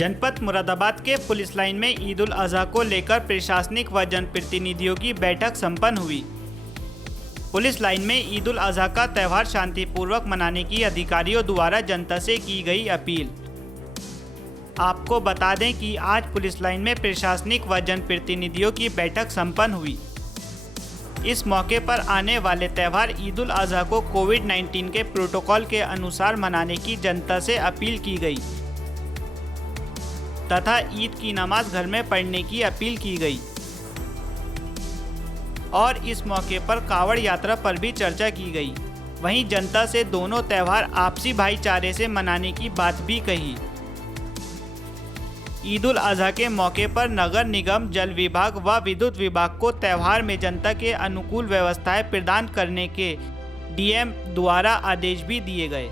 जनपद मुरादाबाद के police line में ईद उल अजहा को लेकर प्रशासनिक व जनप्रतिनिधियों की बैठक संपन्न हुई। पुलिस लाइन में ईद उल अजहा का त्यौहार शांतिपूर्वक मनाने की अधिकारियों द्वारा जनता से की गई अपील। आपको बता दें कि आज पुलिस लाइन में प्रशासनिक व जनप्रतिनिधियों की बैठक संपन्न हुई। इस मौके पर आने वाले त्यौहार ईद उल अजहा को कोविड-19 के प्रोटोकॉल के अनुसार मनाने की जनता से अपील की गई तथा ईद की नमाज घर में पढ़ने की अपील की गई और इस मौके पर कावड़ यात्रा पर भी चर्चा की गई। वहीं जनता से दोनों त्यौहार आपसी भाईचारे से मनाने की बात भी कही। ईद उल अजहा के मौके पर नगर निगम, जल विभाग व विद्युत विभाग को त्यौहार में जनता के अनुकूल व्यवस्थाएं प्रदान करने के डीएम द्वारा आदेश भी दिए गए।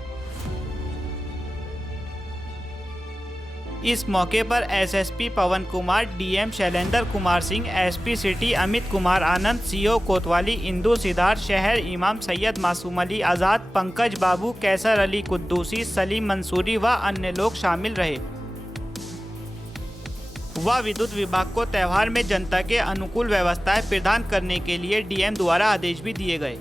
इस मौके पर SSP Pawan Kumar, DM Shailendra Kumar Singh, SP city Amit Kumar Anand, CO Kotwali Indu Siddharth, शहर इमाम सैयद मासूम अली आज़ाद, पंकज बाबू, कैसर अली कुद्दूसी, सलीम मंसूरी व अन्य लोग शामिल रहे। व विद्युत विभाग को त्यौहार में जनता के अनुकूल व्यवस्थाएं प्रदान करने के लिए डीएम द्वारा आदेश भी दिए गए।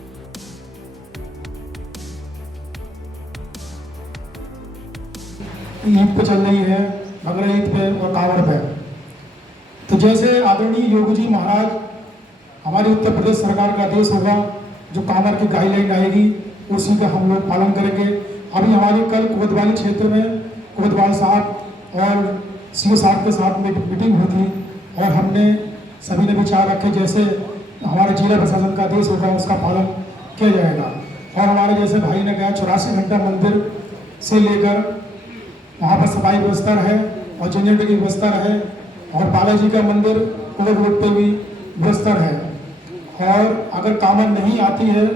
ईद पे चल रही है, बकरा ईद पे और कावड़ पे। तो जैसे आदरणीय योगी जी महाराज, हमारी उत्तर प्रदेश सरकार का आदेश होगा, जो कावड़ की गाइडलाइन आएगी उसी का हम लोग पालन करेंगे। अभी हमारी कल कोतवाली क्षेत्र में कोतवाल साहब और सीओ साहब के साथ में मीटिंग हुई थी और हमने सभी ने विचार रखे जैसे हमारे जिला प्रशासन का आदेश होगा उसका पालन किया जाएगा। और हमारे जैसे भाई ने कहा 84 घंटा मंदिर से लेकर वहाँ पर सफाई व्यवस्था रहे और जनरेटर की व्यवस्था रहे और बालाजी का मंदिर कोविड रोड पे भी व्यवस्था रहे। और अगर कामन नहीं आती है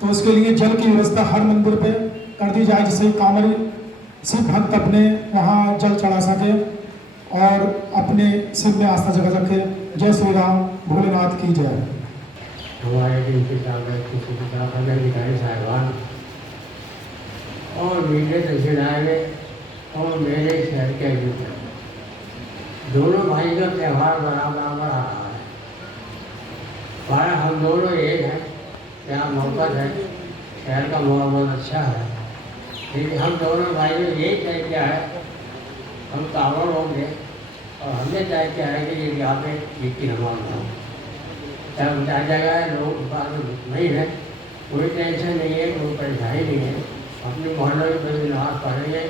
तो उसके लिए जल की व्यवस्था हर मंदिर पे कर दी जाए, जिससे कामरी सिर्फ भक्त अपने वहाँ जल चढ़ा सके और अपने सिर में आस्था जगा सके। जय श्री राम, भोलेनाथ की जय। हमारे अधिकारी साहिबान और मीडिया तहसीलदार और मेरे शहर के दोनों भाई का त्यौहार बराबर आ रहा है। पर हम दोनों एक हैं, यहाँ मौका है, शहर का माहौल बहुत अच्छा है, लेकिन हम दोनों भाई ने यही तय किया है हम कावड़ होंगे और हमने तय किया है कि यहाँ पे ईद की नमाज हो। तब जा जगह लोग नहीं है, कोई टेंशन नहीं है, कोई परेशानी नहीं है। अपने मोहल्ले में कोई नमाज पढ़ेंगे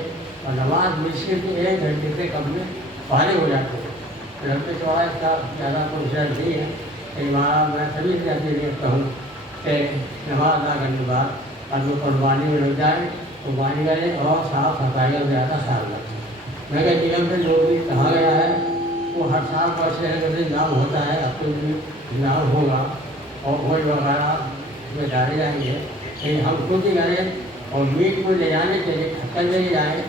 और नमाज मुश्किल तो 1 घंटे से कम में पारे हो जाते हैं। लड़के चौड़ा इसका ज़्यादा कोई शर्त नहीं है, लेकिन मैं सभी से अपील करता हूँ कि नमाज अदा करने के बाद अपनी कुर्बानी में लग जाए, कुर्बानी करें और साफ सफाई का ज़्यादा ख्याल रखें। मैं कहती निगम से जो भी कहा गया है वो हर साल का शहर में नाम होता है, अब तो भी नाम होगा और भोज वगैरह में डाले जाएंगे, लेकिन हम खुद ही करें और मीट को ले जाने के लिए खत्तर में ही जाए,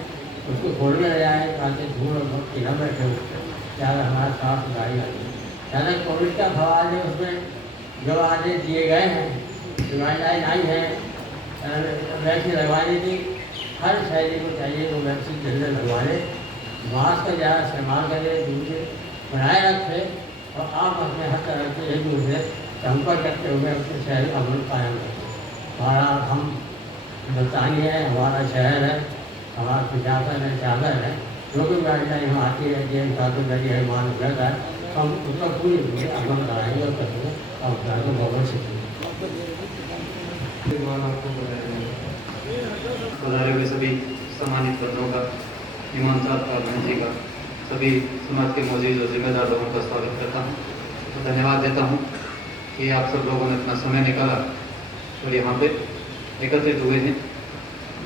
उसको खोलने ले जाए ताकि धूल और कीड़ा बैठे ज़्यादा हमारे साफ सफाई आती है। ज़्यादा कोविड का सवाल है, उसमें जो आदेश दिए गए हैं, गाइडलाइन आई है, वैक्सीन लगवाने की हर शहरी को चाहिए वो वैक्सीन जल्दी लगवा ले, मास्क का ज़्यादा इस्तेमाल करें, दूसरे बनाए रखे और आपस में हर तरह से एक दूसरे संपर्क करते हुए अपने शहर का अमन कायम रखें। हमारा हम हिंदुस्तानी है, हमारा शहर है, हमारा प्रशासन है, चादर है, जो भी गाइडलाइन हम आती रहती है, साधु जरिए मान रहता है, हम उसका पूरी अमल कराएंगे और करेंगे और उसका बहुत सीखेंगे। पधारे हुए सभी सम्मानित बंधुओं का, ईमान साहब का, बहन जी का, सभी समाज के मौजूद और जिम्मेदार लोगों का स्वागत करता हूँ। तो धन्यवाद देता हूँ कि आप सब लोगों ने अपना समय निकाला और यहाँ पे एकत्रित हुए हैं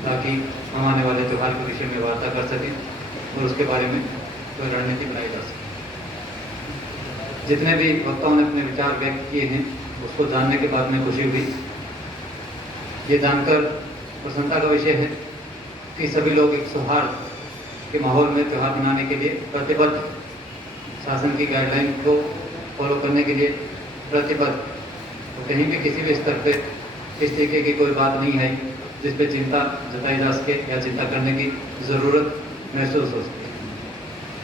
ताकि हम आने वाले त्यौहार के विषय में वार्ता कर सकें और उसके बारे में कोई रणनीति बनाई जा सके। जितने भी वक्ताओं ने अपने विचार व्यक्त किए हैं उसको जानने के बाद में खुशी हुई। ये जानकर प्रसन्नता का विषय है कि सभी लोग एक सौहार्द के माहौल में त्यौहार मनाने के लिए प्रतिबद्ध, शासन की गाइडलाइन को फॉलो करने के लिए प्रतिबद्ध, तो कहीं भी किसी भी स्तर पे इस तरीके की कोई बात नहीं है जिस पे चिंता जताई जा सके या चिंता करने की ज़रूरत महसूस हो सके।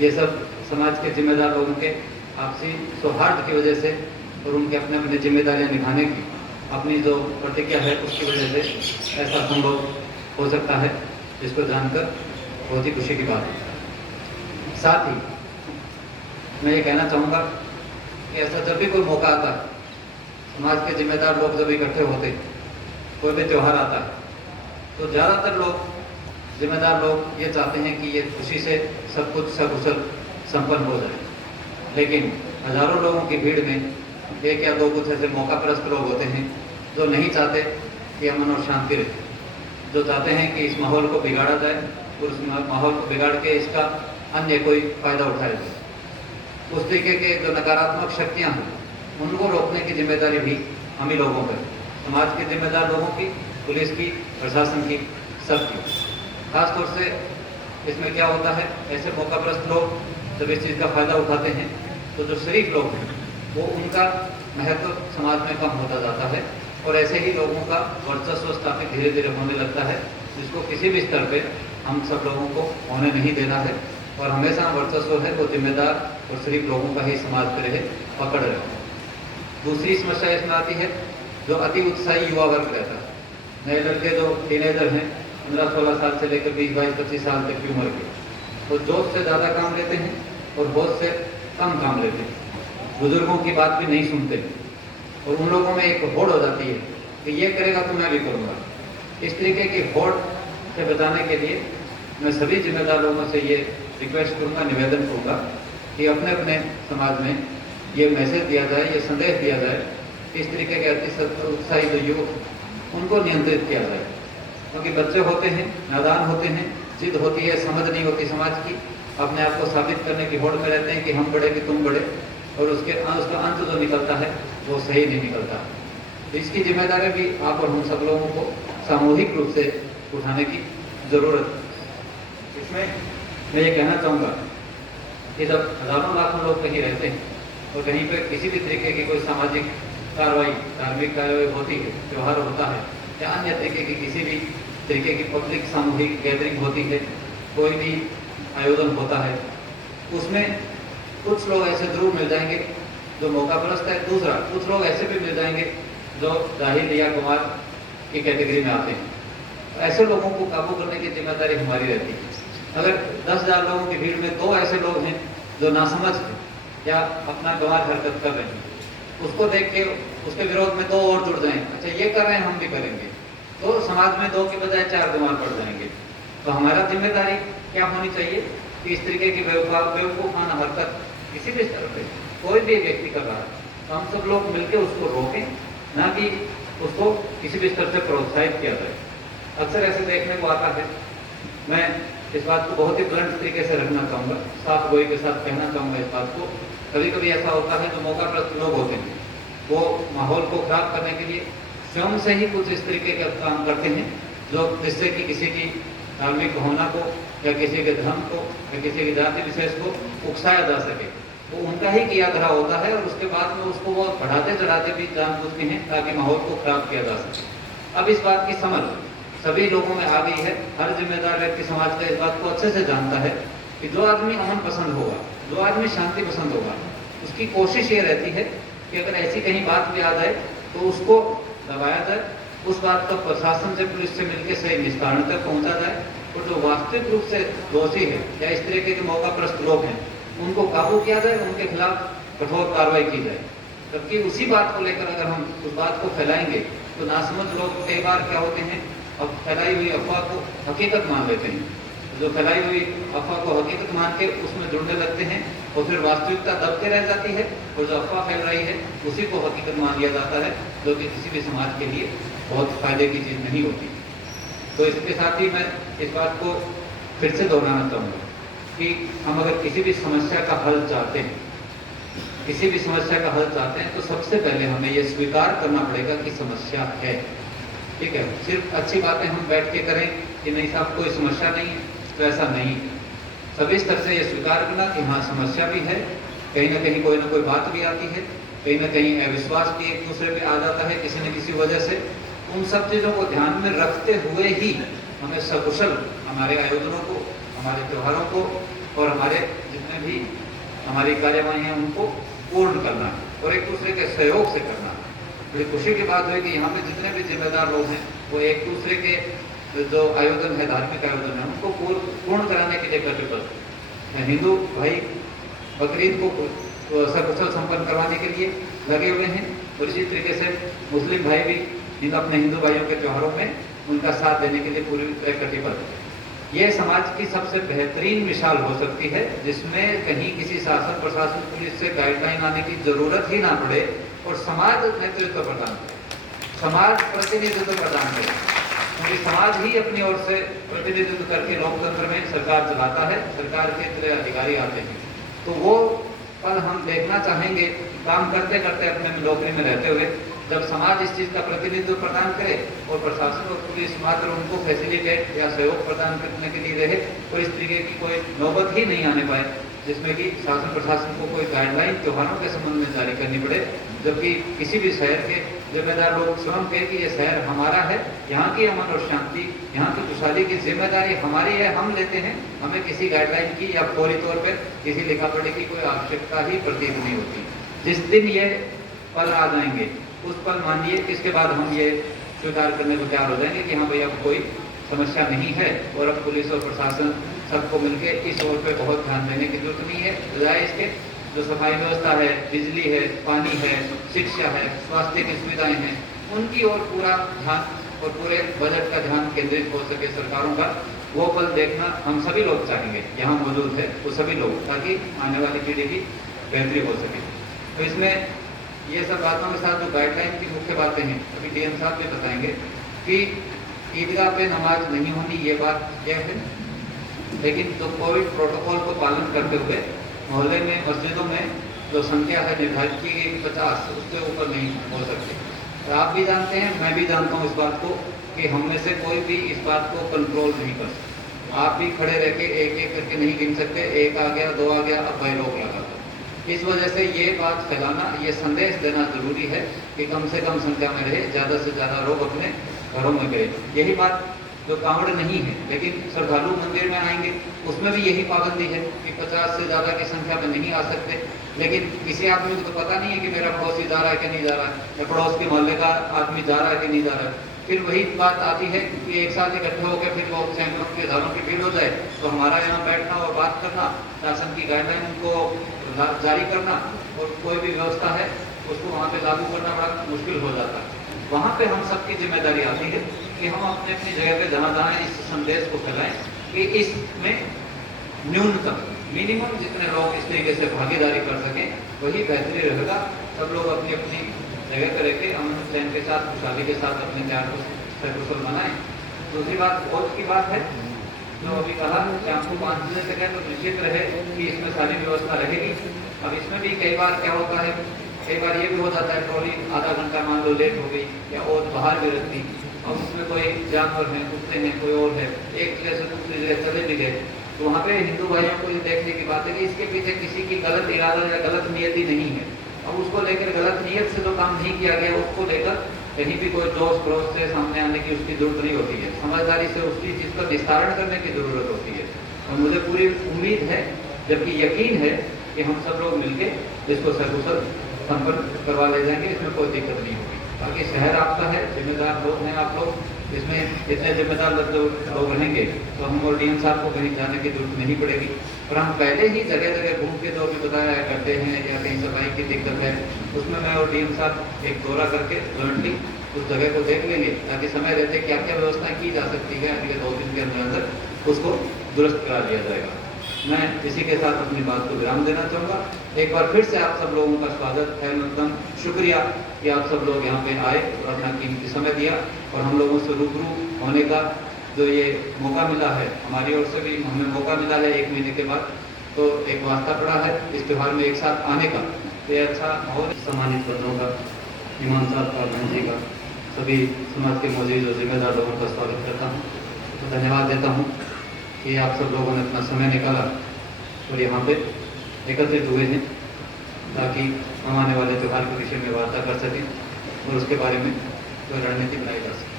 ये सब समाज के जिम्मेदार लोगों के आपसी सौहार्द की वजह से और उनके अपने अपने जिम्मेदारियां निभाने की अपनी जो प्रतिज्ञा है उसकी वजह से ऐसा संभव हो सकता है, जिसको जानकर बहुत ही खुशी की बात है। साथ ही मैं ये कहना चाहूँगा कि ऐसा जब भी कोई मौका आता है, समाज के जिम्मेदार लोग जब इकट्ठे होते हैं, कोई भी त्यौहार आता है, तो ज़्यादातर लोग जिम्मेदार लोग ये चाहते हैं कि ये खुशी से सब कुछ सकुशल संपन्न हो जाए। लेकिन हजारों लोगों की भीड़ में एक या दो कुछ ऐसे मौकापरस्त लोग होते हैं जो नहीं चाहते कि अमन और शांति रहे, जो चाहते हैं कि इस माहौल को बिगाड़ा जाए और उस माहौल को बिगाड़ के इसका अन्य कोई फ़ायदा उठाया जाए। उस तरीके के जो नकारात्मक शक्तियाँ हैं उनको रोकने की जिम्मेदारी भी हम ही लोगों पर, समाज के जिम्मेदार लोगों की, पुलिस की, प्रशासन की, सबकी। खास तौर से इसमें क्या होता है, ऐसे मौकापरस्त लोग जब इस चीज़ का फ़ायदा उठाते हैं तो जो शरीफ लोग हैं वो उनका महत्व समाज में कम होता जाता है और ऐसे ही लोगों का वर्चस्व स्थापित धीरे धीरे होने लगता है, जिसको किसी भी स्तर पे हम सब लोगों को होने नहीं देना है। और हमेशा वर्चस्व है वो जिम्मेदार और शरीफ लोगों का ही समाज पे रहे, पकड़ रहे। दूसरी समस्या इसमें आती है जो अति उत्साही युवा वर्ग रहता है। नए लड़के जो टीनेजर हैं, 15-16 साल से लेकर 20-22-25 साल तक की उम्र के, तो जोश से ज़्यादा काम लेते हैं और होश से कम काम लेते हैं, बुजुर्गों की बात भी नहीं सुनते और उन लोगों में एक होड़ हो जाती है कि ये करेगा तो मैं भी करूँगा। इस तरीके की होड़ से बचाने के लिए मैं सभी जिम्मेदार लोगों से ये रिक्वेस्ट करूँगा, निवेदन करूँगा कि अपने अपने समाज में ये मैसेज दिया जाए, ये संदेश दिया जाए कि इस तरीके के अति उत्साही जो युवक उनको नियंत्रित किया जाए। क्योंकि बच्चे होते हैं, नादान होते हैं, जिद होती है, समझ नहीं होती समाज की, अपने आप को साबित करने की होड़ में रहते हैं कि हम बड़े कि तुम बड़े, और उसका अंत जो निकलता है वो सही नहीं निकलता। तो इसकी जिम्मेदारी भी आप और हम सब लोगों को सामूहिक रूप से उठाने की ज़रूरत है। इसमें मैं ये कहना चाहूँगा कि जब हज़ारों लाखों लोग कहीं रहते हैं और कहीं पर किसी भी तरीके की कोई सामाजिक कार्रवाई, धार्मिक कार्रवाई होती है, त्यौहार होता है या अन्य तरीके की किसी भी तरीके की पब्लिक सामूहिक गैदरिंग होती है, कोई भी आयोजन होता है, उसमें कुछ लोग ऐसे जरूर मिल जाएंगे जो मौकापरस्त है। दूसरा, कुछ लोग ऐसे भी मिल जाएंगे जो जाहिल या कुमार की कैटेगरी में आते हैं। ऐसे लोगों को काबू करने की जिम्मेदारी हमारी रहती है। अगर 10,000 लोगों की भीड़ में 2 ऐसे लोग हैं जो नासमझ हैं या अपना गंवार हरकत कर रहे हैं, उसको देख के उसके विरोध में 2 और जुड़ जाएं, अच्छा ये कर रहे हैं हम भी करेंगे, तो समाज में 2 की बजाय 4 गंवार पड़ जाएंगे। तो हमारा जिम्मेदारी क्या होनी चाहिए कि इस तरीके की बेवकूफ़ाना हरकत किसी भी स्तर पर कोई भी व्यक्ति कर रहा है तो हम सब लोग मिलकर उसको रोकें, ना कि उसको किसी भी स्तर से प्रोत्साहित किया जाए। अक्सर ऐसे देखने को आता है, मैं इस बात को बहुत ही ब्लंट तरीके से रखना चाहूँगा, साफ गोई के साथ कहना चाहूँगा इस बात को, कभी कभी ऐसा होता है जो मौकापरस्त लोग होते हैं वो माहौल को खराब करने के लिए स्वयं से ही कुछ इस तरीके का काम करते हैं जो जिससे कि किसी की धार्मिक भावना को या किसी के धर्म को या किसी की जाति विशेष को उकसाया जा सके। वो उनका ही किया धरा होता है और उसके बाद में उसको वो बढ़ाते चढ़ाते भी जानबूझते हैं ताकि माहौल को खराब किया जा सके। अब इस बात की समझ सभी लोगों में आ गई है। हर जिम्मेदार व्यक्ति समाज का इस बात को अच्छे से जानता है कि जो आदमी अमन पसंद होगा, जो आदमी शांति पसंद होगा, उसकी कोशिश ये रहती है कि अगर ऐसी कहीं बात भी आ जाए तो उसको दबाया जाए, उस बात का प्रशासन से, पुलिस से मिलकर सही निस्तारण तक पहुंचा जाए और जो वास्तविक रूप से दोषी है या इस तरह के जो मौकापरस्त लोग हैं उनको काबू किया जाए, उनके खिलाफ कठोर कार्रवाई की जाए। जबकि उसी बात को लेकर अगर हम उस बात को फैलाएंगे तो नासमझ लोग कई बार क्या होते हैं, अब फैलाई हुई अफवाह को हकीकत मान लेते हैं। जो फैलाई हुई अफवाह को हकीकत मान के उसमें जुड़ने लगते हैं और फिर वास्तविकता दबके रह जाती है और जो अफवाह फैल रही है उसी को हकीकत मान लिया जाता है, जो कि किसी भी समाज के लिए बहुत फायदे की चीज़ नहीं होती। तो इसके साथ ही मैं इस बात को फिर से दोहराना चाहूँगा कि हम अगर किसी भी समस्या का हल चाहते हैं, किसी भी समस्या का हल चाहते हैं तो सबसे पहले हमें ये स्वीकार करना पड़ेगा कि समस्या है। ठीक है, सिर्फ अच्छी बातें हम बैठ के करें कि नहीं साहब कोई समस्या नहीं है, तो ऐसा नहीं है। सभी स्तर से ये स्वीकार करना कि हाँ समस्या भी है, कहीं ना कहीं कोई ना कोई बात भी आती है, कहीं ना कहीं अविश्वास भी एक दूसरे पे आ जाता है किसी न किसी वजह से। उन सब चीज़ों को ध्यान में रखते हुए ही हमें सकुशल हमारे आयोजनों को, हमारे त्योहारों को और हमारे जितने भी हमारी कार्यवाही हैं उनको पूर्ण करना है और एक दूसरे के सहयोग से करना है। बड़ी खुशी की बात है कि यहाँ पे जितने भी जिम्मेदार लोग हैं वो एक दूसरे के जो आयोजन है, धार्मिक आयोजन है, उनको पूर्ण कराने के लिए प्रतिबद्ध है। हिंदू भाई बकरीद को सकुशल संपन्न करवाने के लिए लगे हुए हैं और इसी तरीके से मुस्लिम भाई भी अपने हिंदू भाइयों के त्योहारों में उनका साथ देने के लिए पूरी तरह कटिबद्ध है। ये समाज की सबसे बेहतरीन मिसाल हो सकती है जिसमें कहीं किसी शासन प्रशासन पुलिस से गाइडलाइन आने की जरूरत ही ना पड़े और समाज नेतृत्व प्रदान करे, समाज प्रतिनिधित्व प्रदान करे, क्योंकि समाज ही अपनी ओर से प्रतिनिधित्व करके लोकतंत्र में सरकार चलाता है, सरकार के तरह अधिकारी आते हैं। तो वो पल हम देखना चाहेंगे काम करते करते अपने नौकरी में रहते हुए, जब समाज इस चीज़ का प्रतिनिधित्व प्रदान करे और प्रशासन और पुलिस मात्र उनको फैसिलिटेट या सहयोग प्रदान करने के लिए रहे, तो इस तरीके की कोई नौबत ही नहीं आने पाए जिसमें कि शासन प्रशासन को कोई गाइडलाइन त्योहारों के संबंध में जारी करनी पड़े, जबकि किसी भी शहर के जिम्मेदार लोग स्वयं कहें कि ये शहर हमारा है, यहाँ की अमन और शांति, यहाँ की खुशहाली की जिम्मेदारी हमारी है, हम लेते हैं, हमें किसी गाइडलाइन की या फौरी तौर पर किसी लिखा पढ़ी की कोई आवश्यकता ही प्रतीत नहीं होती। जिस दिन ये पल आ जाएंगे उस पल मानिए इसके बाद हम ये स्वीकार करने को तैयार हो जाएंगे कि हाँ भाई अब कोई समस्या नहीं है और अब पुलिस और प्रशासन सबको मिलकर इस ओर पे बहुत ध्यान देने की जरूरत नहीं है। बजाय इसके जो सफाई व्यवस्था है, बिजली है, पानी है, शिक्षा है, स्वास्थ्य की सुविधाएं हैं, उनकी ओर पूरा ध्यान और पूरे बजट का ध्यान केंद्रित हो सके सरकारों का, वो पल देखना हम सभी लोग चाहेंगे, यहाँ मौजूद है वो सभी लोग, ताकि आने वाली पीढ़ी की बेहतरी हो सके। तो इसमें ये सब बातों के साथ जो गाइडलाइन की मुख्य बातें हैं अभी डीएम साहब भी बताएंगे कि ईदगाह पे नमाज नहीं होनी, ये बात यह है, लेकिन जो कोविड प्रोटोकॉल को पालन करते हुए मोहल्ले में मस्जिदों में जो संख्या है निर्धारित की गई 50, उससे ऊपर नहीं हो सकती। तो आप भी जानते हैं, मैं भी जानता हूँ इस बात को कि हम में से कोई भी इस बात को कंट्रोल नहीं कर सकता। आप भी खड़े रह के एक एक करके नहीं गिन सकते, एक आ गया, दो आ गया, अब भाई रोक लगा। इस वजह से ये बात फैलाना, ये संदेश देना जरूरी है कि कम से कम संख्या में रहे, ज़्यादा से ज़्यादा लोग अपने घरों में करें। यही बात जो कांवड़ नहीं है लेकिन श्रद्धालु मंदिर में आएंगे उसमें भी यही पाबंदी है कि 50 से ज़्यादा की संख्या में नहीं आ सकते। लेकिन किसी आदमी को तो पता नहीं है कि मेरा पड़ोसी जा रहा है कि नहीं जा रहा है, या पड़ोस के मोहल्ले का आदमी जा रहा है कि नहीं जा रहा है। फिर वही बात आती है कि एक साथ इकट्ठे होकर फिर वो सैकड़ों के हज़ारों की भीड़ हो जाए तो हमारा यहाँ बैठना और बात करना, शासन की गाइडलाइन को जारी करना और कोई भी व्यवस्था है उसको वहाँ पे लागू करना बड़ा मुश्किल हो जाता है। वहाँ पे हम सबकी जिम्मेदारी आती है कि हम अपने अपनी जगह पे जहाँ जहाँ इस संदेश को फैलाएं कि इसमें न्यूनतम मिनिमम जितने लोग इस तरीके से भागीदारी कर सकें वही बेहतरी रहेगा। सब लोग अपनी अपनी जगह पर रह के अमन चैन के साथ, खुशहाली के साथ अपने त्योहार को सकुशल मनाएं। दूसरी बात वोट की बात है, जो अभी कहा कि आपको 5 बजे तक है तो निश्चित रहे कि इसमें सारी व्यवस्था रहेगी। अब इसमें भी कई बार क्या होता है, कई बार ये भी हो जाता है ट्रॉली आधा घंटा मान लो लेट हो गई या और बाहर भी रखती, और उसमें कोई जानवर हैं, कुत्ते हैं, कोई और है, एक जगह से दूसरी जगह चले भी गए, तो वहाँ पे हिंदू भाइयों को ये देखने की बात है कि इसके पीछे किसी की गलत इरादा या गलत नियति नहीं है। अब उसको लेकर गलत नियत से जो काम नहीं किया गया उसको लेकर कहीं भी कोई जोश क्रोश से सामने आने की उसकी जरूरत नहीं होती है। समझदारी से उसकी चीज़ का विस्तारण करने की जरूरत होती है। और मुझे पूरी उम्मीद है, जबकि यकीन है कि हम सब लोग मिलके इसको सकुशल संपन्न करवा ले जाएंगे, इसमें कोई दिक्कत नहीं होगी। बाकी शहर आपका है, जिम्मेदार लोग हैं आप लोग, इसमें इतने जिम्मेदार लोग रहेंगे तो हम और डीएम साहब को कहीं जाने की जरूरत नहीं पड़ेगी। पर हम पहले ही जगह जगह घूम के जो भी बताया करते हैं या कहीं सफाई की दिक्कत है उसमें मैं और डीएम साहब एक दौरा करके जॉइंटली उस जगह को देख लेंगे, ताकि समय रहते क्या क्या व्यवस्थाएं की जा सकती है अगले 2 दिन के अंदर उसको दुरुस्त करा दिया जाएगा। मैं इसी के साथ अपनी बात को विराम देना चाहूँगा। एक बार फिर से आप सब लोगों का स्वागत है, एकदम शुक्रिया कि आप सब लोग यहाँ पे आए और अपना कीमती समय दिया और हम लोगों से रूबरू होने का जो ये मौका मिला है, हमारी ओर से भी हमें मौका मिला है 1 महीने के बाद, तो एक वास्ता पड़ा है इस त्यौहार में एक साथ आने का। ये अच्छा माहौल सम्मानित बंधुओं का, ईमान साहब का, बहन जी का, सभी समाज के मौजूद और जिम्मेदार लोगों का स्वागत करता हूँ। तो धन्यवाद देता हूँ कि आप सब लोगों ने अपना समय निकाला और यहाँ पे एकत्रित हुए हैं ताकि हम आने वाले त्यौहार के विषय में वार्ता कर सकें और उसके बारे में कोई रणनीति बनाई जा सके।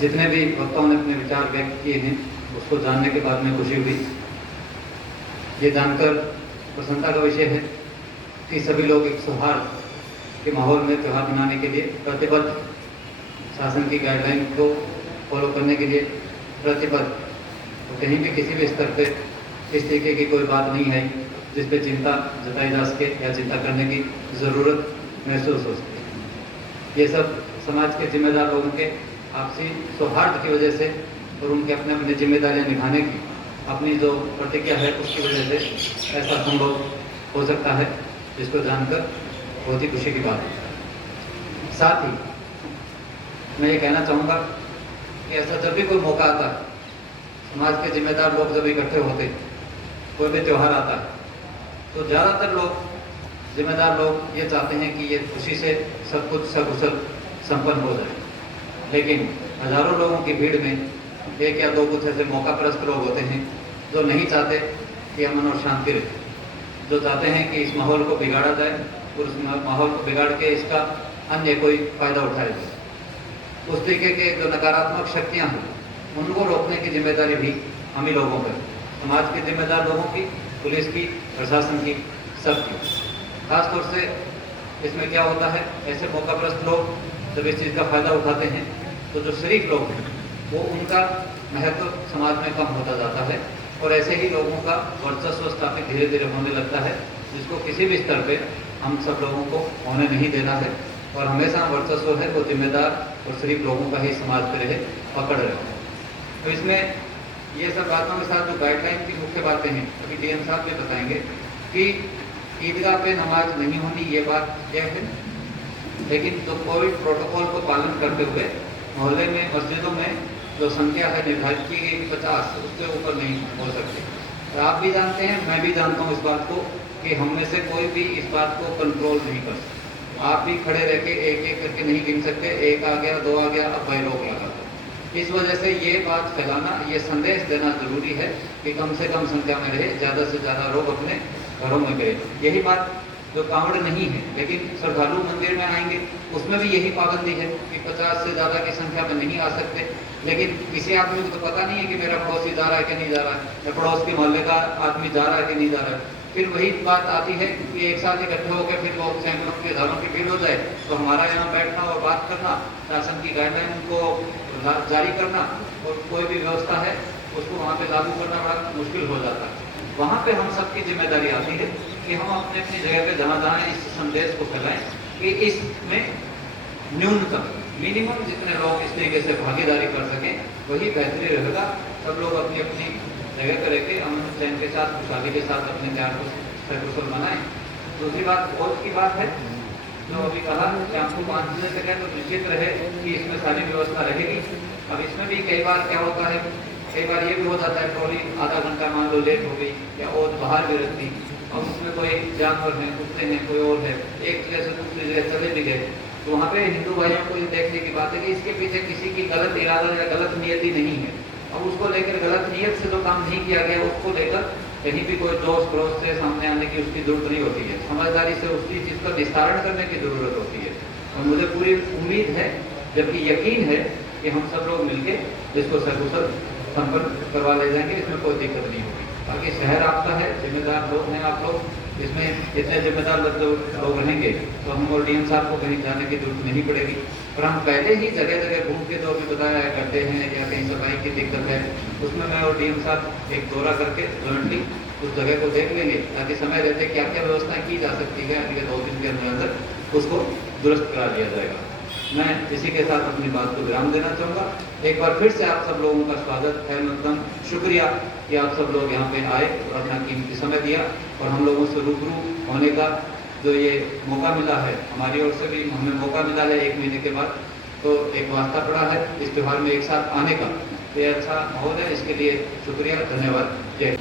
जितने भी वक्ताओं ने अपने विचार व्यक्त किए हैं उसको जानने के बाद में खुशी हुई ये जानकर प्रसन्नता का विषय है कि सभी लोग एक सौहार्द के माहौल में त्यौहार मनाने के लिए प्रतिबद्ध, शासन की गाइडलाइन को फॉलो करने के लिए प्रतिबद्ध, तो कहीं भी किसी भी स्तर पे इस तरीके की कोई बात नहीं है जिस पे चिंता जताई जा सके या चिंता करने की ज़रूरत महसूस हो सके। ये सब समाज के जिम्मेदार लोगों के आपसी सौहार्द की वजह से और उनके अपने अपने जिम्मेदारियां निभाने की अपनी जो प्रतिज्ञा है उसकी वजह से ऐसा संभव हो सकता है, जिसको जानकर बहुत ही खुशी की बात है। साथ ही मैं ये कहना चाहूँगा कि ऐसा जब भी कोई मौका आता है, समाज के जिम्मेदार लोग जब इकट्ठे होते, कोई भी त्यौहार आता है, तो ज़्यादातर लोग, जिम्मेदार लोग ये चाहते हैं कि ये खुशी से सब कुछ सकुशल संपन्न हो जाए। लेकिन हजारों लोगों की भीड़ में एक या दो कुछ ऐसे मौकाप्रस्त लोग होते हैं जो नहीं चाहते कि अमन और शांति रहे, जो चाहते हैं कि इस माहौल को बिगाड़ा जाए और उस माहौल को बिगाड़ के इसका अन्य कोई फ़ायदा उठाया जाए। उस तरीके के जो नकारात्मक शक्तियाँ हैं उनको रोकने की जिम्मेदारी भी हम ही लोगों पर, समाज के जिम्मेदार लोगों की, पुलिस की, प्रशासन की, सबकी। खास तौर से इसमें क्या होता है, ऐसे मौकाप्रस्त लोग जब इस चीज़ का फ़ायदा उठाते हैं तो जो शरीफ लोग हैं वो उनका महत्व समाज में कम होता जाता है और ऐसे ही लोगों का वर्चस्व स्थापित धीरे धीरे होने लगता है, जिसको किसी भी स्तर पे हम सब लोगों को होने नहीं देना है। और हमेशा वर्चस्व है वो जिम्मेदार और शरीफ लोगों का ही समाज पे रहे, पकड़ रहे। तो इसमें ये सब बातों के साथ जो गाइडलाइन की मुख्य बातें हैं, अभी डीएम साहब भी बताएंगे कि ईदगाह पे नमाज नहीं होनी, ये बात क्या है, लेकिन जो कोविड प्रोटोकॉल को पालन करते हुए मोहल्ले में, मस्जिदों में जो संख्या है निर्धारित की गई 50, उससे ऊपर नहीं हो सकती। और आप भी जानते हैं, मैं भी जानता हूँ इस बात को कि हम में से कोई भी इस बात को कंट्रोल नहीं कर सकता। आप भी खड़े रह के एक एक करके नहीं गिन सकते, एक आ गया, दो आ गया, अब भाई रोक लगा। इस वजह से ये बात फैलाना, ये संदेश देना जरूरी है कि कम से कम संख्या में रहे, ज़्यादा से ज़्यादा लोग अपने घरों में गए। यही बात जो कांवड़ नहीं है लेकिन श्रद्धालु मंदिर में आएंगे, उसमें भी यही पाबंदी है कि 50 से ज़्यादा की संख्या में नहीं आ सकते। लेकिन किसी आदमी को तो पता नहीं है कि मेरा पड़ोसी जा रहा है कि नहीं जा रहा है, या पड़ोस के मोहल्ले का आदमी जा रहा है कि नहीं जा रहा है। फिर वही बात आती है कि एक साथ इकट्ठे होकर फिर वो सैकड़ों के हज़ारों की भीड़ हो जाए, तो हमारा यहाँ बैठना और बात करना, शासन की गाइडलाइन को जारी करना और कोई भी व्यवस्था है उसको वहाँ पे लागू करना बड़ा मुश्किल हो जाता है। वहाँ पे हम सबकी जिम्मेदारी आती है कि हम अपने अपनी जगह पे जहाँ जहाँ इस संदेश को फैलाएं कि इसमें न्यूनतम, मिनिमम जितने लोग इस तरीके से भागीदारी कर सकें वही बेहतरी रहेगा। सब लोग अपनी अपनी जगह पर रहकर अमन चैन के साथ, खुशहाली के साथ अपने त्योहार को सकुशल मनाएं। दूसरी बात वोट की बात है, जो अभी कहा कि आपको 5 बजे तक है, तो निश्चित रहे कि इसमें सारी व्यवस्था रहेगी। अब इसमें भी कई बार क्या होता है, कई बार ये भी हो जाता है ट्रॉली आधा घंटा मान लो लेट हो गई या और बाहर भी रखती, और उसमें कोई जानवर हैं, कुत्ते हैं, कोई और है, एक जगह से दूसरी जगह चले भी गए, तो वहाँ पे हिंदू भाइयों को ये देखने की बात है कि इसके पीछे किसी की गलत इरादा या गलत नियति नहीं है। अब उसको लेकर गलत नियत से जो काम नहीं किया गया उसको लेकर कहीं भी कोई जोश क्रोश से सामने आने की उसकी जरूरत नहीं होती है। समझदारी से उसकी चीज़ का निस्तारण करने की जरूरत होती है। और मुझे पूरी उम्मीद है, जबकि यकीन है कि हम सब लोग मिलके इसको सकुशल संपन्न करवा ले जाएंगे, इसमें कोई दिक्कत नहीं होगी। बाकी शहर आपका है, जिम्मेदार लोग हैं आप लोग, इसमें इतने जिम्मेदार लोग रहेंगे तो हम और डीएम साहब को कहीं जाने की जरूरत नहीं पड़ेगी। और हम पहले ही जगह जगह घूम के जो भी बताया करते हैं या कहीं सफाई की दिक्कत है, उसमें मैं और डीएम साहब एक दौरा करके जॉइंटली उस जगह को देख लेंगे, ताकि समय रहते क्या क्या व्यवस्था की जा सकती है अगले 2 दिन के अंदर उसको दुरुस्त करा दिया जाएगा। मैं इसी के साथ अपनी बात को विराम देना चाहूँगा। एक बार फिर से आप सब लोगों का स्वागत है, मतलब शुक्रिया कि आप सब लोग यहाँ पे आए और अपना कीमती समय दिया और हम लोगों से रूबरू होने का जो ये मौका मिला है, हमारी ओर से भी हमें मौका मिला है 1 महीने के बाद, तो एक वास्ता पड़ा है इस त्यौहार में एक साथ आने का। तो ये अच्छा माहौल है, इसके लिए शुक्रिया, धन्यवाद, जय।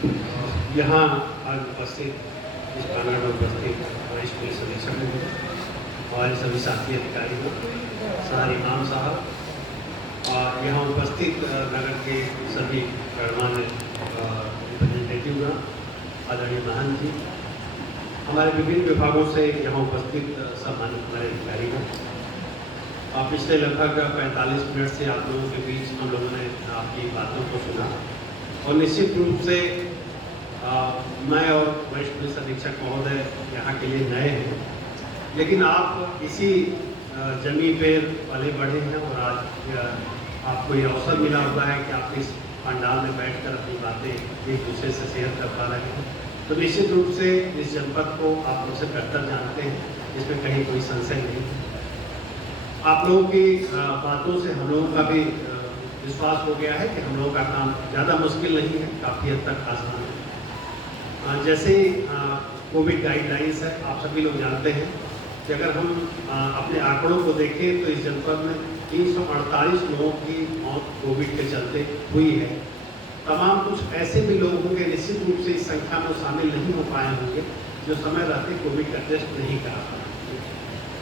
यहाँ आज उपस्थित इस प्रांगण में उपस्थित वरिष्ठ पुलिस अधीक्षक, हमारे सभी साथी अधिकारी हो, सदर इमाम साहब और यहाँ उपस्थित नगर के सभी गणमान्य रिप्रेजेंटेटिव, आदरणीय महंत जी, हमारे विभिन्न विभागों से यहाँ उपस्थित सम्मानित हमारे अधिकारी हैं। पिछले लगभग 45 मिनट से आप लोगों के बीच हम लोगों ने आपकी बातों को सुना और निश्चित रूप से मैं और वरिष्ठ पुलिस अधीक्षक महोदय यहाँ के लिए नए हैं, लेकिन आप इसी जमीन पर पले बढ़े हैं और आज आपको ये अवसर मिला हुआ है कि आप इस पंडाल में बैठकर अपनी बातें एक दूसरे से शेयर कर पा रहे हैं। तो निश्चित रूप से इस जनपद को आप लोग से बेहतर जानते हैं, इसमें कहीं कोई संशय नहीं है। आप लोगों की बातों से हम लोगों का भी विश्वास हो गया है कि हम लोगों का काम ज़्यादा मुश्किल नहीं है, काफ़ी हद तक आसान है। जैसे कोविड गाइडलाइंस है, आप सभी लोग जानते हैं कि अगर हम अपने आंकड़ों को देखें तो इस जनपद में 348 लोगों की मौत कोविड के चलते हुई है। तमाम कुछ ऐसे भी लोग होंगे निश्चित रूप से इस संख्या में शामिल नहीं हो पाए होंगे जो समय रहते कोविड का टेस्ट नहीं करा पाए।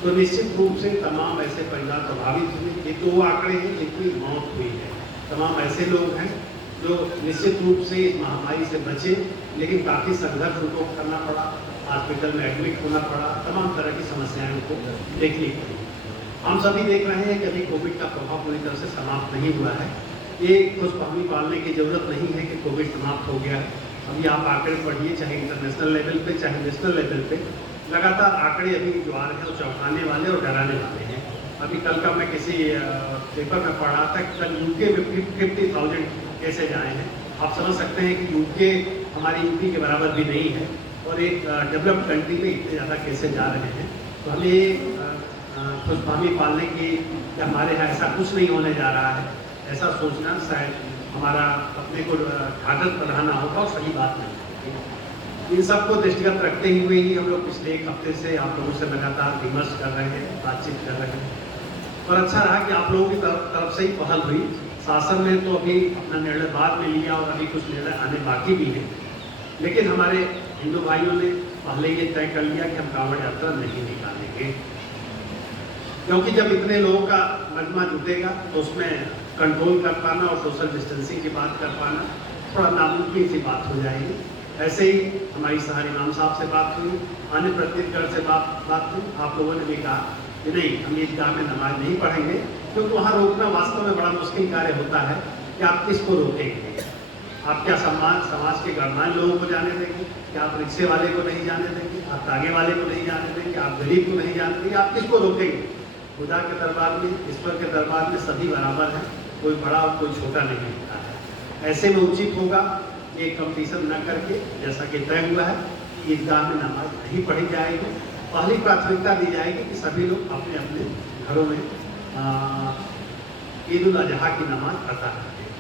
तो निश्चित रूप से तमाम ऐसे परिवार प्रभावित हुए। ये 2 आंकड़े हैं जिनकी मौत हुई है। तमाम ऐसे लोग हैं जो निश्चित रूप से इस महामारी से बचे, लेकिन काफ़ी संघर्ष उनको करना पड़ा, हॉस्पिटल में एडमिट होना पड़ा, तमाम तरह की समस्याएं उनको देखनी पड़ी। हम सभी देख रहे हैं कि अभी कोविड का प्रभाव पूरी तरह से समाप्त नहीं हुआ है। ये खुशफहमी पालने की जरूरत नहीं है कि कोविड समाप्त हो गया है। अभी आप आंकड़े पढ़िए, चाहे इंटरनेशनल लेवल पे चाहे नेशनल लेवल पे, लगातार आंकड़े अभी जो आ रहे हैं वो चौंकाने वाले और डराने वाले हैं। अभी कल का मैं किसी पेपर में पढ़ा था कि कल यूके में 50,000 केसेज आए हैं। आप समझ सकते हैं कि यूके हमारी यूपी के बराबर भी नहीं है और एक डेवलप्ड कंट्री में इतने ज़्यादा केसेज आ रहे हैं। तो हमें खुशफहमी पालने की कि हमारे यहाँ ऐसा कुछ नहीं होने जा रहा है, ऐसा सोचना शायद हमारा अपने को ढाढ़स बढ़ाना होगा और सही बात नहीं है। इन सबको दृष्टिगत रखते हुए ही हम लोग पिछले 1 हफ्ते से आप लोगों से लगातार विमर्श कर रहे हैं, बातचीत कर रहे हैं। और अच्छा रहा कि आप लोगों की तरफ से ही पहल हुई। शासन ने तो अभी अपना निर्णय बाद में लिया और अभी कुछ निर्णय आने बाकी भी हैं, लेकिन हमारे हिंदू भाइयों ने पहले ये तय कर लिया कि हम कांवड़ यात्रा नहीं निकालेंगे, क्योंकि जब इतने लोगों का मजमा जुटेगा तो उसमें कंट्रोल कर पाना और सोशल डिस्टेंसिंग की बात कर पाना थोड़ा नामुमकिन सी बात हो जाएगी। ऐसे ही हमारी शहर इमाम साहब से बात हुई, अन्य प्रतिनिधिगण से बात हुई। आप लोगों ने भी कहा कि नहीं, हम ईदगाह में नमाज नहीं पढ़ेंगे, क्योंकि वहाँ रोकना वास्तव में बड़ा मुश्किल कार्य होता है कि आप किसको रोकेंगे। आप क्या समाज के गणमान्य लोगों को जाने देंगे, क्या आप रिक्शे वाले को नहीं जाने देंगे, आप तागे वाले को नहीं जाने देंगे, आप गरीब को नहीं जाने देंगे, आप किसको रोकेंगे। खुदा के दरबार में, ईश्वर के दरबार में सभी बराबर हैं, कोई बड़ा और कोई छोटा नहीं होता है। ऐसे में उचित होगा ये कंपटीशन न करके, जैसा कि तय हुआ है, ईदगाह में नमाज नहीं पढ़ी जाएगी। पहली प्राथमिकता दी जाएगी कि सभी लोग अपने अपने घरों में ईद उल अजहा की नमाज अदा करें।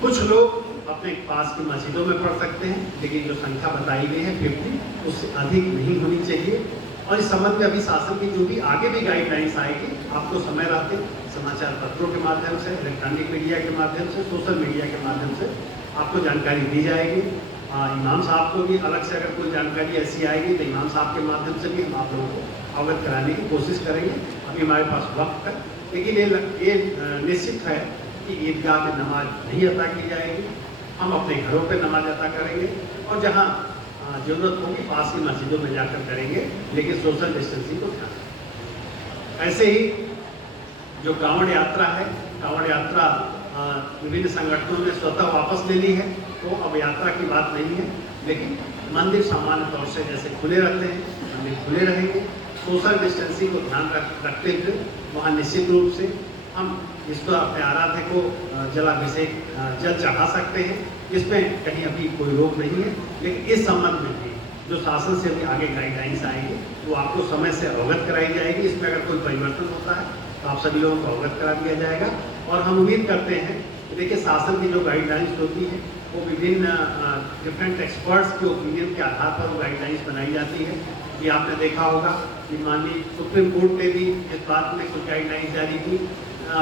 कुछ लोग अपने पास की मस्जिदों में पढ़ सकते हैं, लेकिन जो संख्या बताई गई है 50, उससे अधिक नहीं होनी चाहिए। और इस संबंध में अभी शासन की जो भी आगे भी गाइडलाइंस आएगी, आपको समय रहते समाचार पत्रों के माध्यम से, इलेक्ट्रॉनिक मीडिया के माध्यम से, सोशल मीडिया के माध्यम से आपको जानकारी दी जाएगी। इमाम साहब को भी अलग से अगर कोई जानकारी ऐसी आएगी तो इमाम साहब के माध्यम से भी हम आप लोगों को अवगत कराने की कोशिश करेंगे। अभी हमारे पास वक्त है, लेकिन ये निश्चित है कि ईदगाह में नमाज नहीं अदा की जाएगी। हम अपने घरों पे नमाज अदा करेंगे और जहाँ जरूरत होगी पास की मस्जिदों में जाकर करेंगे, लेकिन सोशल डिस्टेंसिंग को ध्यान। ऐसे ही जो कांवड़ यात्रा है, कांवड़ यात्रा विभिन्न संगठनों ने स्वतः वापस ले ली है, तो अब यात्रा की बात नहीं है, लेकिन मंदिर सामान्य तौर से जैसे खुले रहते हैं, मंदिर खुले रहेंगे। सोशल डिस्टेंसिंग को ध्यान रखते हुए वहाँ निश्चित रूप से हम इसको अपने आराध्य को जलाभिषेक जल चढ़ा सकते हैं। इसमें कहीं अभी कोई रोक नहीं है, लेकिन इस संबंध में भी जो शासन से अभी आगे गाइडलाइंस आएंगी वो आपको समय से अवगत कराई जाएगी। इसमें अगर कोई परिवर्तन होता है तो आप सभी लोगों को अवगत करा दिया जाएगा। और हम उम्मीद करते हैं कि देखिए, शासन की जो गाइडलाइंस होती है वो विभिन्न डिफरेंट एक्सपर्ट्स के ओपिनियन के आधार पर वो गाइडलाइंस बनाई जाती है। ये आपने देखा होगा कि माननीय सुप्रीम कोर्ट ने भी इस बात में कुछ गाइडलाइंस जारी की।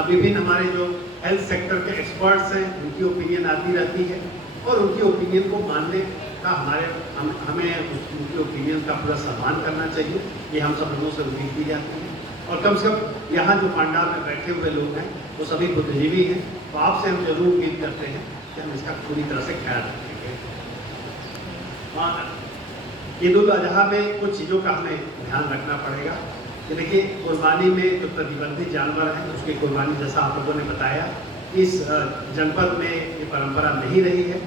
विभिन्न हमारे जो हेल्थ सेक्टर के एक्सपर्ट्स हैं उनकी ओपिनियन आती रहती है और उनकी ओपिनियन को मानने का हमें उनकी ओपिनियन का पूरा सम्मान करना चाहिए। ये हम सब लोगों से उम्मीद की जाती है। और कम से कम यहाँ जो पंडाल में बैठे हुए लोग हैं वो सभी बुद्धिजीवी हैं, तो आपसे हम जरूर उम्मीद करते हैं कि हम इसका पूरी तरह से ख्याल रखेंगे। ईद उल अजहा में कुछ चीज़ों का हमें ध्यान रखना पड़ेगा कि देखिए, कुर्बानी में जो प्रतिबंधित जानवर हैं उसकी कुर्बानी, जैसा आप लोगों ने बताया, इस जनपद में ये परंपरा नहीं रही है।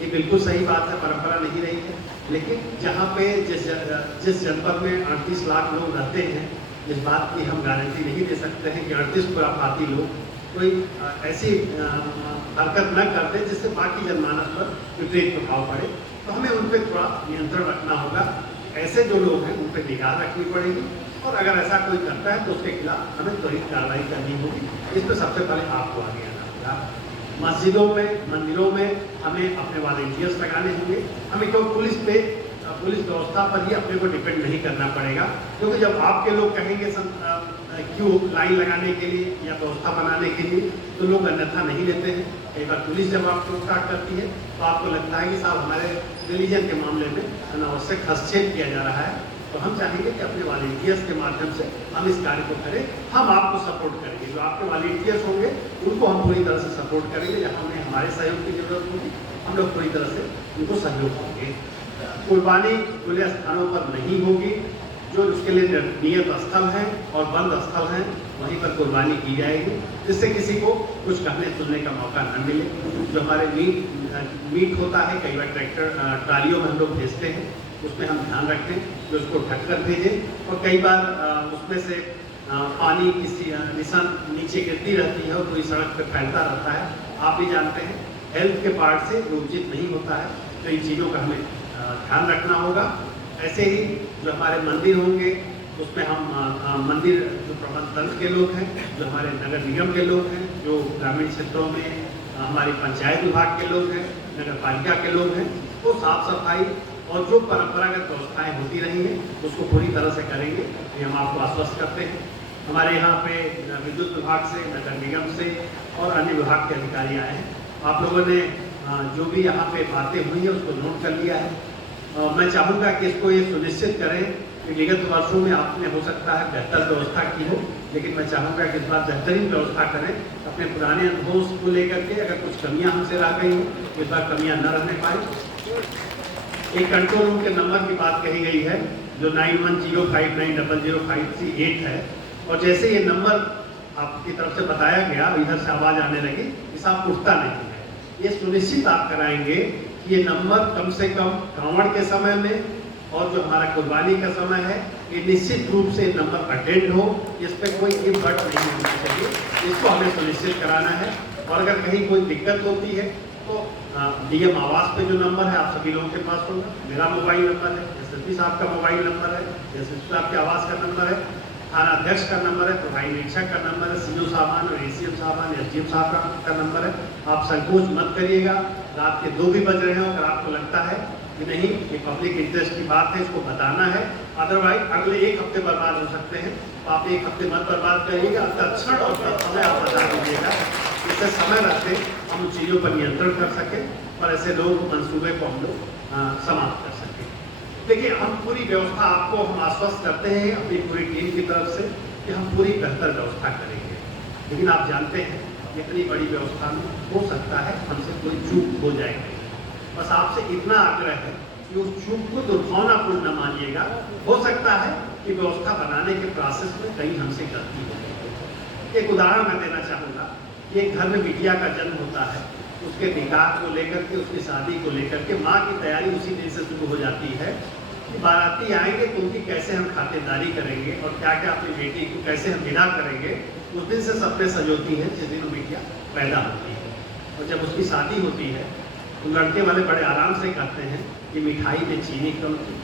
ये बिल्कुल सही बात है, परंपरा नहीं रही है। लेकिन जहाँ पे जिस जनपद में 38 लाख लोग रहते हैं, इस बात की हम गारंटी नहीं दे सकते हैं कि 38 खुराफाती लोग कोई ऐसी हरकत न करते जिससे बाकी जनमानस पर विपरीत प्रभाव पड़े। तो हमें उन पर थोड़ा नियंत्रण रखना होगा। ऐसे जो लोग हैं उन पर निगाह रखनी पड़ेगी, और अगर ऐसा कोई करता है तो उसके खिलाफ हमें त्वरित कार्रवाई करनी होगी। इस पर सबसे पहले आपको आगे आना होगा। मस्जिदों में, मंदिरों में हमें अपने वॉलंटियर्स लगाने होंगे। हमें क्यों पुलिस व्यवस्था पर ही अपने को डिपेंड नहीं करना पड़ेगा, क्योंकि जब आपके लोग कहेंगे क्यों लाइन लगाने के लिए या व्यवस्था बनाने के लिए, तो लोग अन्यथा नहीं लेते हैं। कई बार पुलिस जब आपको स्टार्ट करती है तो आपको लगता है कि साहब हमारे रिलीजन के मामले में अनावश्यक हस्तक्षेप किया जा रहा है। तो हम चाहेंगे कि अपने वॉलंटियर्स के माध्यम से हम इस कार्य को करें। हम आपको सपोर्ट करेंगे, जो आपके वॉलंटियर्स होंगे उनको हम पूरी तरह से सपोर्ट करेंगे। जहाँ हमें हमारे सहयोग की जरूरत होगी हम लोग पूरी तरह से उनको सहयोग देंगे। कुर्बानी खुले स्थानों पर नहीं होगी। जो उसके लिए नियत स्थल हैं और बंद स्थल हैं वहीं पर कुर्बानी की जाएगी, जिससे किसी को कुछ कहने सुनने का मौका न मिले। जो हमारे मीट होता है, कई बार ट्रैक्टर ट्रालियों में हम लोग भेजते हैं, उसमें हम ध्यान रखें कि उसको ढक कर भेजें। और कई बार उसमें से पानी किसी निशान नीचे गिरती रहती है और पूरी सड़क पर फैलता रहता है। आप भी जानते हैं हेल्थ के पार्ट से ये उचित नहीं होता है, तो इन चीज़ों का हमें ध्यान रखना होगा। ऐसे ही जो हमारे मंदिर होंगे उसमें हम मंदिर जो प्रबंध तंत्र के लोग हैं, जो हमारे नगर निगम के लोग हैं, जो ग्रामीण क्षेत्रों में हमारी पंचायत विभाग के लोग हैं, नगर पालिका के लोग हैं, वो साफ सफाई और जो परंपरागत व्यवस्थाएं होती रही हैं उसको पूरी तरह से करेंगे, ये हम आपको आश्वस्त करते हैं। हमारे यहाँ पे विद्युत विभाग से, नगर निगम से और अन्य विभाग के अधिकारी आए हैं। आप लोगों ने जो भी यहाँ पे बातें हुई है उसको नोट कर लिया है। मैं चाहूँगा कि इसको ये सुनिश्चित करें कि विगत वर्षों में आपने हो सकता है बेहतर व्यवस्था की हो, लेकिन मैं चाहूँगा कि इस बार बेहतरीन व्यवस्था करें। अपने पुराने अनुभवों को लेकर के अगर कुछ कमियाँ हमसे रह गई हो इस बार कमियाँ न रहने पाए। एक कंट्रोल रूम के नंबर की बात कही गई है जो 9105900538 है, और जैसे ये नंबर आपकी तरफ से बताया गया इधर से आवाज़ आने लगी, इस आप उठता नहीं है। ये सुनिश्चित आप कराएंगे कि ये नंबर कम से कम कांवड़ के समय में और जो हमारा कुर्बानी का समय है ये निश्चित रूप से नंबर अटेंड हो, इस पर कोई इम्पट नहीं होना चाहिए। इसको हमें सुनिश्चित कराना है। और अगर कहीं कोई दिक्कत होती है तो डीएम आवास पे जो नंबर है आप सभी लोगों के पास होगा। मेरा मोबाइल नंबर है, एसएसपी साहब का मोबाइल नंबर है, एसएसपी साहब के आवास का नंबर है, थाना अध्यक्ष का नंबर है, प्रभारी निरीक्षक का नंबर है, सीओ साहबान और एसीएम साहबान, एसडीएम साहब का नंबर है। आप संकोच मत करिएगा। रात के 2 भी बज रहे हैं, अगर आपको लगता है कि नहीं ये पब्लिक इंटरेस्ट की बात है, इसको बताना है, अदरवाइज अगले 1 हफ्ते बर्बाद हो सकते हैं, तो आप 1 हफ्ते मत बर्बाद करिएगा। तत्क्षण और समय आप बता दीजिएगा, इससे समय रहते हम उन चीज़ों पर नियंत्रण कर सकें और ऐसे लोग मंसूबे को हम लोग समाप्त कर सकें। देखिए, हम पूरी व्यवस्था आपको हम आश्वस्त करते हैं अपनी पूरी टीम की तरफ से कि हम पूरी बेहतर व्यवस्था करेंगे। लेकिन आप जानते हैं इतनी बड़ी व्यवस्था में हो सकता है हमसे कोई चूक हो जाएगी। बस आपसे इतना आग्रह है कि उस चूक को दुर्भावनापूर्ण न मानिएगा। हो सकता है कि व्यवस्था बनाने के प्रोसेस में कहीं हमसे गलती हो जाए। एक उदाहरण मैं देना चाहूँगा कि एक घर में बिटिया का जन्म होता है, उसके निकाह को लेकर के, उसकी शादी को लेकर के माँ की तैयारी उसी दिन से शुरू हो जाती है कि बाराती आएंगे तो उनकी कैसे हम खातिरदारी करेंगे और क्या क्या अपनी बेटी को कैसे हम विदा करेंगे। उस दिन से सपने सजोती है जिस दिन वो बिटिया पैदा होती है। और जब उसकी शादी होती है तो लड़के वाले बड़े आराम से कहते हैं कि मिठाई में चीनी कम थी,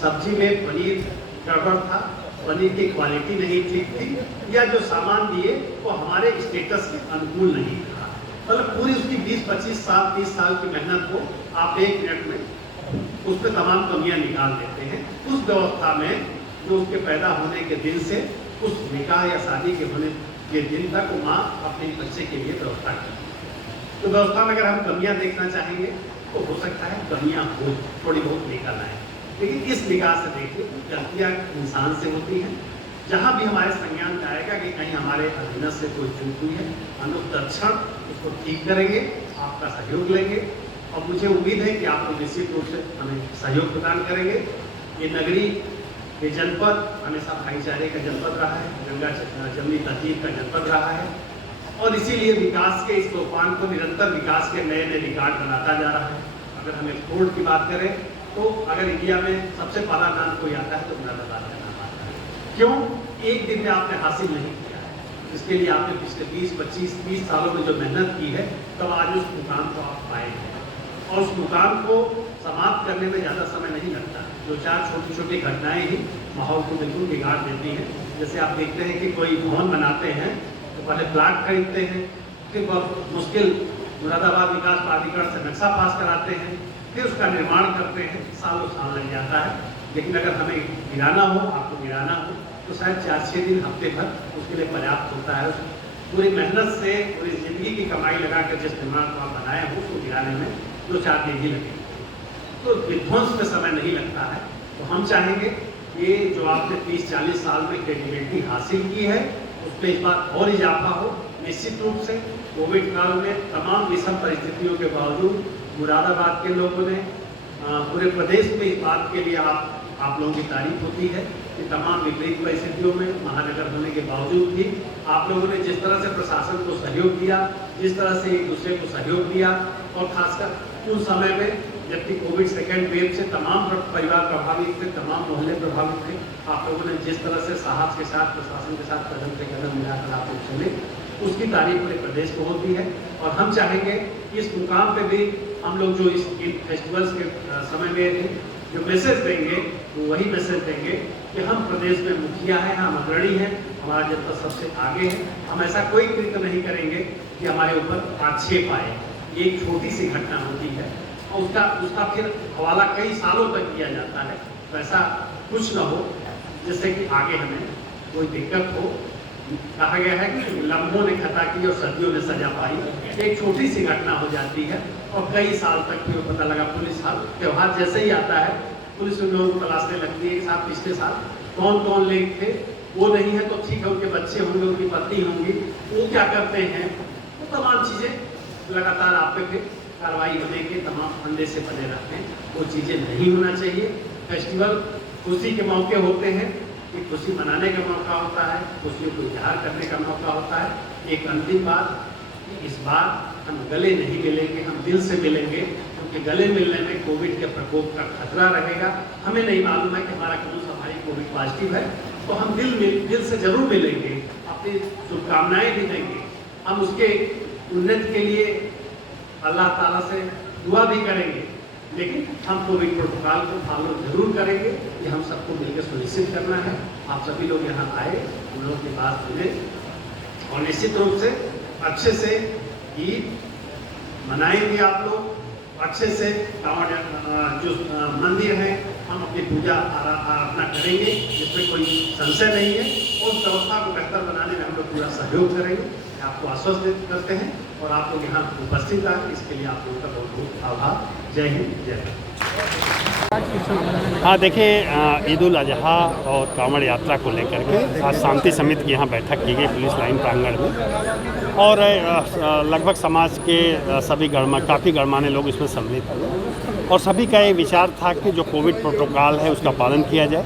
सब्जी में पनीर गड़बड़ था, पनीर की क्वालिटी नहीं ठीक थी, या जो सामान दिए वो हमारे स्टेटस के अनुकूल नहीं था। मतलब पूरी उसकी 20-25 साल 30 साल की मेहनत को आप 1 मिनट में उस पर तमाम कमियां निकाल देते हैं। उस व्यवस्था में जो उसके पैदा होने के दिन से उस निकाह या शादी के होने के दिन तक वो माँ अपने बच्चे के लिए व्यवस्था करती है। तो व्यवस्था में अगर हम कमियां देखना चाहेंगे तो हो सकता है कमियां हो थोड़ी बहुत निकल आए, लेकिन इस निगाह से देखिए गलतियाँ इंसान से होती हैं। जहाँ भी हमारे संज्ञान में आएगा कि कहीं हमारे अधीनस्थ से कोई चूक हुई है, हम लोग तत्क्षण उसको ठीक करेंगे, आपका सहयोग लेंगे और मुझे उम्मीद है कि आप लोग निश्चित रूप से हमें सहयोग प्रदान करेंगे। ये नगरी, ये जनपद हमेशा भाईचारे का जनपद रहा है, गंगा जमनी तहजीब का जनपद रहा है और इसीलिए विकास के इस सोपान को निरंतर विकास के नए नए रिकॉर्ड बनाता जा रहा है। अगर हम एक्सपोर्ट की बात करें तो अगर इंडिया में सबसे पहला नाम कोई आता है तो मुरादाबाद का नाम आता है। क्यों? एक दिन में आपने हासिल नहीं किया है, इसके लिए आपने पिछले 20, 25, 30 सालों में जो मेहनत की है तब आज उस मुकाम को आप पाए हैं। और उस मुकाम को समाप्त करने में ज़्यादा समय नहीं लगता। दो चार छोटी छोटी घटनाएं ही माहौल को बिल्कुल बिगाड़ देती हैं। जैसे आप देखते हैं कि कोई भवन बनाते हैं तो पहले प्लाट खरीदते हैं, फिर बहुत मुश्किल मुरादाबाद विकास प्राधिकरण से नक्शा पास कराते हैं, फिर उसका निर्माण करते हैं, सालों साल लग जाता है। लेकिन अगर हमें गिराना हो, आपको गिराना हो तो शायद 4-6 दिन, हफ्ते भर उसके लिए पर्याप्त होता है। पूरी मेहनत से पूरी ज़िंदगी की कमाई लगा कर जिस निर्माण को आप बनाए हो उसको गिराने में 2-4 दिन ही लगेंगे, तो विध्वंस में समय नहीं लगता है। तो हम चाहेंगे ये जो आपने 30-40 साल में क्रेडिबिलिटी हासिल की है उस पर इस बार और इजाफा हो। निश्चित रूप से कोविड काल में तमाम विषम परिस्थितियों के बावजूद मुरादाबाद के लोगों ने पूरे प्रदेश में इस बात के लिए आप लोगों की तारीफ होती है कि तमाम विपरीत परिस्थितियों में महानगर होने के बावजूद भी आप लोगों ने जिस तरह से प्रशासन को सहयोग दिया, जिस तरह से एक दूसरे को सहयोग दिया, और खासकर उन समय में जबकि कोविड सेकेंड वेव से तमाम परिवार प्रभावित थे, तमाम मोहल्ले प्रभावित थे, आप लोगों ने जिस तरह से साहस के साथ प्रशासन के साथ कदम से कदम मिलाकर आप लोग चले, उसकी तारीफ पूरे प्रदेश को होती है। और हम चाहेंगे इस मुकाम पे भी हम लोग जो इस फेस्टिवल्स के समय में जो मैसेज देंगे वो वही मैसेज देंगे कि हम प्रदेश में मुखिया हैं, हम अग्रणी हैं, हमारा जनता सबसे आगे है। हम ऐसा कोई कृत्य नहीं करेंगे कि हमारे ऊपर आक्षेप आए। ये एक छोटी सी घटना होती है और उसका फिर हवाला कई सालों तक किया जाता है। तो ऐसा कुछ न हो जिससे कि आगे हमें कोई दिक्कत हो। कहा गया है कि लम्हों ने खता की और सदियों ने सजा पाई। एक छोटी सी घटना हो जाती है और कई साल तक फिर पता लगा पुलिस हर त्यौहार जैसे ही आता है पुलिस उन लोगों को तलाशने लगती है कि साहब पिछले साल कौन कौन लोग थे, वो नहीं है तो ठीक है, उनके बच्चे होंगे, उनकी पत्नी होंगी, वो क्या करते हैं, वो तमाम चीज़ें लगातार आप पे फिर कार्रवाई होने के तमाम फंडे से बने रहते हैं। वो चीज़ें नहीं होना चाहिए। फेस्टिवल खुशी के मौके होते हैं, एक खुशी मनाने का मौका होता है, खुशियों को इजहार करने का मौका होता है। एक अंतिम बात, इस बार हम गले नहीं मिलेंगे, हम दिल से मिलेंगे, क्योंकि गले मिलने में कोविड के प्रकोप का खतरा रहेगा। हमें नहीं मालूम है कि हमारा कौन सा भाई कोविड पॉजिटिव है, तो हम दिल से जरूर मिलेंगे, अपनी शुभकामनाएं भी देंगे। हम उसके उन्नति के लिए अल्लाह ताला से दुआ भी करेंगे, लेकिन हम कोविड प्रोटोकॉल को फॉलो जरूर करेंगे। ये हम सबको मिलकर सुनिश्चित करना है। आप सभी लोग यहाँ आए, उन लोगों की बात सुने और निश्चित रूप से अच्छे से ईद मनाएंगे। आप लोग अच्छे से जो मंदिर है हम अपनी पूजा आराधना करेंगे, जिसमें कोई संशय नहीं है, और उस व्यवस्था को बेहतर बनाने में हम लोग पूरा सहयोग करेंगे। आपको आश्वस्त करते हैं और आप लोग यहाँ उपस्थित आए, इसके लिए आप लोगों का बहुत बहुत आभार। जय हिंद, जय हिंद। हाँ, देखिए, ईद उल अजहा और कांवड़ यात्रा को लेकर के आज शांति समिति की यहाँ बैठक की गई पुलिस लाइन प्रांगण में, और लगभग समाज के सभी काफ़ी गणमान्य लोग इसमें सम्मिलित हुए, और सभी का ये विचार था कि जो कोविड प्रोटोकॉल है उसका पालन किया जाए,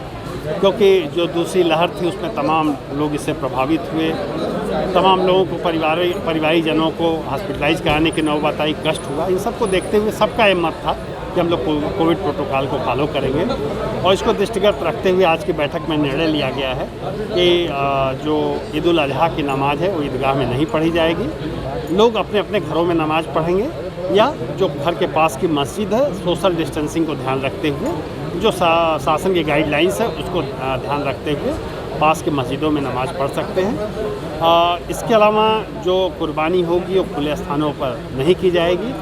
क्योंकि जो दूसरी लहर थी उसमें तमाम लोग इससे प्रभावित हुए। तमाम लोगों को परिवारी जनों को हॉस्पिटलाइज कराने की नौबत आई, कष्ट हुआ। इन सब को देखते हुए सबका ये मत था कि हम लोग कोविड प्रोटोकॉल को फॉलो करेंगे, और इसको दृष्टिगत रखते हुए आज की बैठक में निर्णय लिया गया है कि जो ईद उल अजहा की नमाज़ है वो ईदगाह में नहीं पढ़ी जाएगी। लोग अपने अपने घरों में नमाज़ पढ़ेंगे, या जो घर के पास की मस्जिद है सोशल डिस्टेंसिंग को ध्यान रखते हुए, जो शासन की गाइडलाइंस है उसको ध्यान रखते हुए पास के मस्जिदों में नमाज़ पढ़ सकते हैं। इसके अलावा जो कुर्बानी होगी वो खुले स्थानों पर नहीं की जाएगी।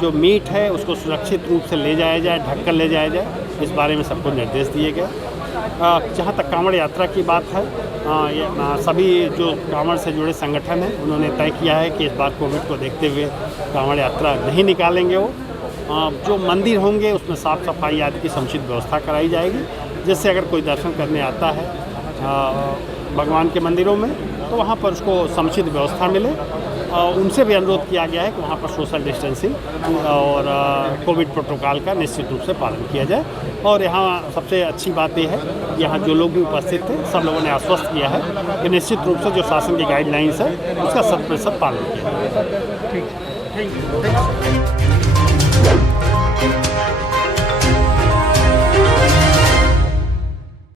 जो मीट है उसको सुरक्षित रूप से ले जाया जाए, ढककर ले जाया जाए, इस बारे में सबको निर्देश दिए गए। जहाँ तक कांवड़ यात्रा की बात है, सभी जो कांवड़ से जुड़े संगठन हैं उन्होंने तय किया है कि इस बार कोविड को देखते हुए कांवड़ यात्रा नहीं निकालेंगे। वो जो मंदिर होंगे उसमें साफ़ सफाई आदि की समुचित व्यवस्था कराई जाएगी, जिससे अगर कोई दर्शन करने आता है भगवान के मंदिरों में तो वहाँ पर उसको समुचित व्यवस्था मिले। उनसे भी अनुरोध किया गया है कि वहाँ पर सोशल डिस्टेंसिंग और कोविड प्रोटोकॉल का निश्चित रूप से पालन किया जाए। और यहाँ सबसे अच्छी बात यह है कि यहाँ जो लोग भी उपस्थित थे सब लोगों ने आश्वस्त किया है कि निश्चित रूप से जो शासन की गाइडलाइंस है उसका 100% पालन किया जाए। ठीक, थैंक यू।